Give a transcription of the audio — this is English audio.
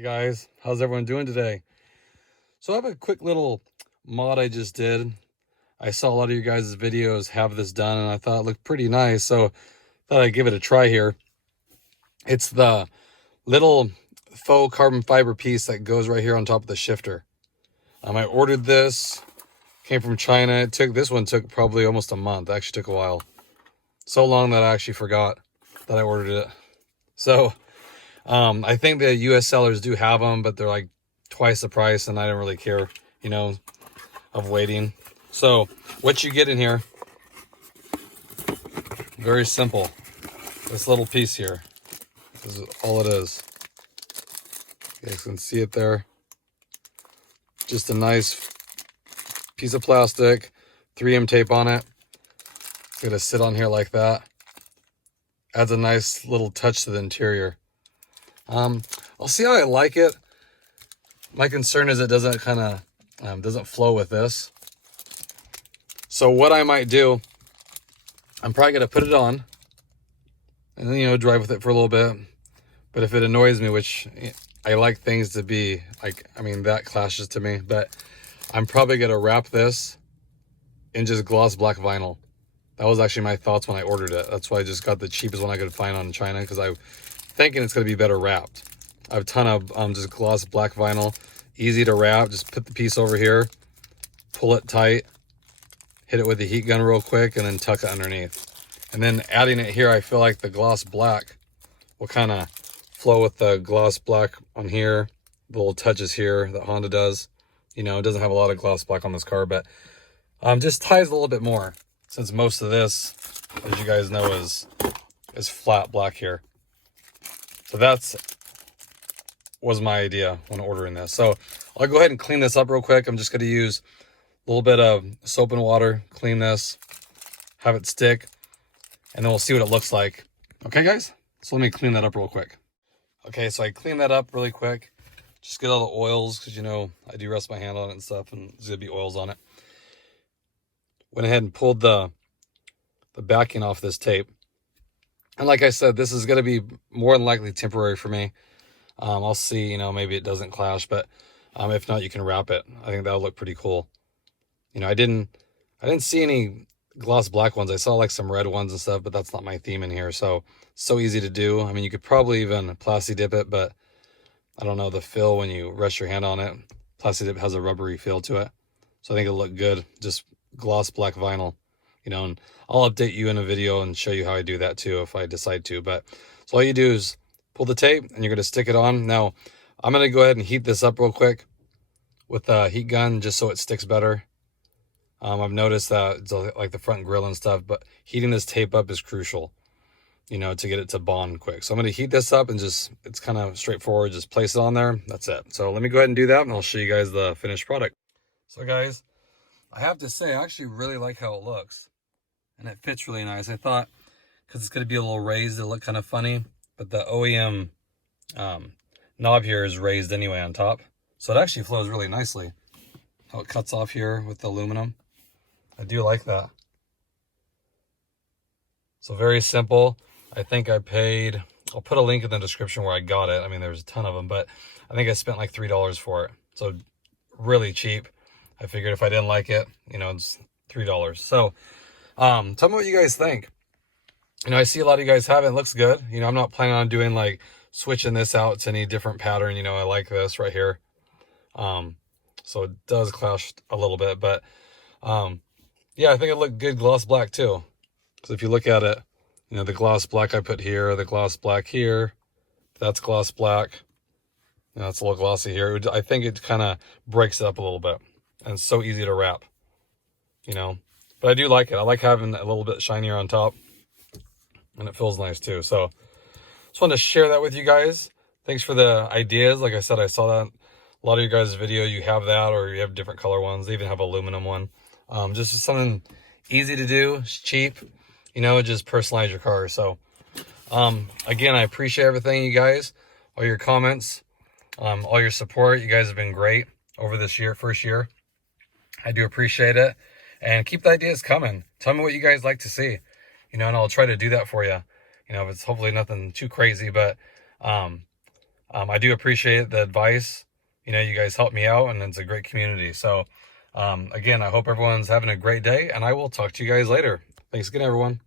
Hey guys, how's everyone doing today? So I have a quick little mod I just did. I saw a lot of you guys' videos have this done and I thought it looked pretty nice, so thought I'd give it a try here. It's the little faux carbon fiber piece that goes right here on top of the shifter. I ordered this, came from China. This one took probably almost a month. It actually took a while. So long that I actually forgot that I ordered it. So I think the US sellers do have them, but they're like twice the price, and I don't really care, of waiting. So what you get in here, very simple. This little piece here, this is all it is. You guys can see it there. Just a nice piece of plastic, 3M tape on it. It's gonna sit on here like that. Adds a nice little touch to the interior. I'll see how I like it. My concern is it doesn't doesn't flow with this. So what I might do, I'm probably gonna put it on and then, drive with it for a little bit. But if it annoys me, which I like things to be like, that clashes to me, but I'm probably gonna wrap this in just gloss black vinyl. That was actually my thoughts when I ordered it. That's why I just got the cheapest one I could find on China, because I'm thinking it's gonna be better wrapped. I have a ton of just gloss black vinyl, easy to wrap. Just put the piece over here, pull it tight, hit it with the heat gun real quick, and then tuck it underneath. And then adding it here, I feel like the gloss black will kind of flow with the gloss black on here, the little touches here that Honda does. It doesn't have a lot of gloss black on this car, but just ties a little bit more, since most of this, as you guys know, is flat black here. So was my idea when ordering this. So I'll go ahead and clean this up real quick. I'm just going to use a little bit of soap and water, clean this, have it stick, and then we'll see what it looks like. Okay, guys? So let me clean that up real quick. Okay, so I cleaned that up really quick. Just get all the oils, because, I do rest my hand on it and stuff, and there's going to be oils on it. Went ahead and pulled the backing off this tape. And like I said, this is going to be more than likely temporary for me. I'll see, maybe it doesn't clash, but if not, you can wrap it. I think that'll look pretty cool. I didn't see any gloss black ones. I saw like some red ones and stuff, but that's not my theme in here. So easy to do. You could probably even plasti dip it, but I don't know the feel when you rest your hand on it. Plasti dip has a rubbery feel to it. So I think it'll look good. Just gloss black vinyl, and I'll update you in a video and show you how I do that too, if I decide to. But so all you do is pull the tape and you're going to stick it on. Now I'm going to go ahead and heat this up real quick with a heat gun, just so it sticks better. I've noticed that it's like the front grill and stuff, but heating this tape up is crucial, to get it to bond quick. So I'm going to heat this up and it's kind of straightforward. Just place it on there. That's it. So let me go ahead and do that, and I'll show you guys the finished product. So guys, I have to say, I actually really like how it looks, and it fits really nice. I thought, because it's going to be a little raised, it'll look kind of funny, but the OEM knob here is raised anyway on top. So it actually flows really nicely. How it cuts off here with the aluminum. I do like that. So very simple. I think I paid, I'll put a link in the description where I got it. There's a ton of them, but I think I spent like $3 for it. So really cheap. I figured if I didn't like it, it's $3. So tell me what you guys think. I see a lot of you guys have it. It looks good. I'm not planning on doing like switching this out to any different pattern. I like this right here. So it does clash a little bit, but yeah, I think it looked good gloss black too. So if you look at it, the gloss black I put here, the gloss black here, that's gloss black. It's a little glossy here. I think it kind of breaks it up a little bit, and it's so easy to wrap, but I do like it. I like having a little bit shinier on top, and it feels nice too. So just wanted to share that with you guys. Thanks for the ideas. Like I said, I saw that a lot of you guys' video, you have that, or you have different color ones. They even have aluminum one. Just something easy to do. It's cheap, just personalize your car. So again, I appreciate everything, you guys, all your comments, all your support. You guys have been great over this first year. I do appreciate it, and keep the ideas coming. Tell me what you guys like to see, and I'll try to do that for you. If it's hopefully nothing too crazy, but I do appreciate the advice. You know, you guys help me out, and it's a great community. So again, I hope everyone's having a great day, and I will talk to you guys later. Thanks again, everyone.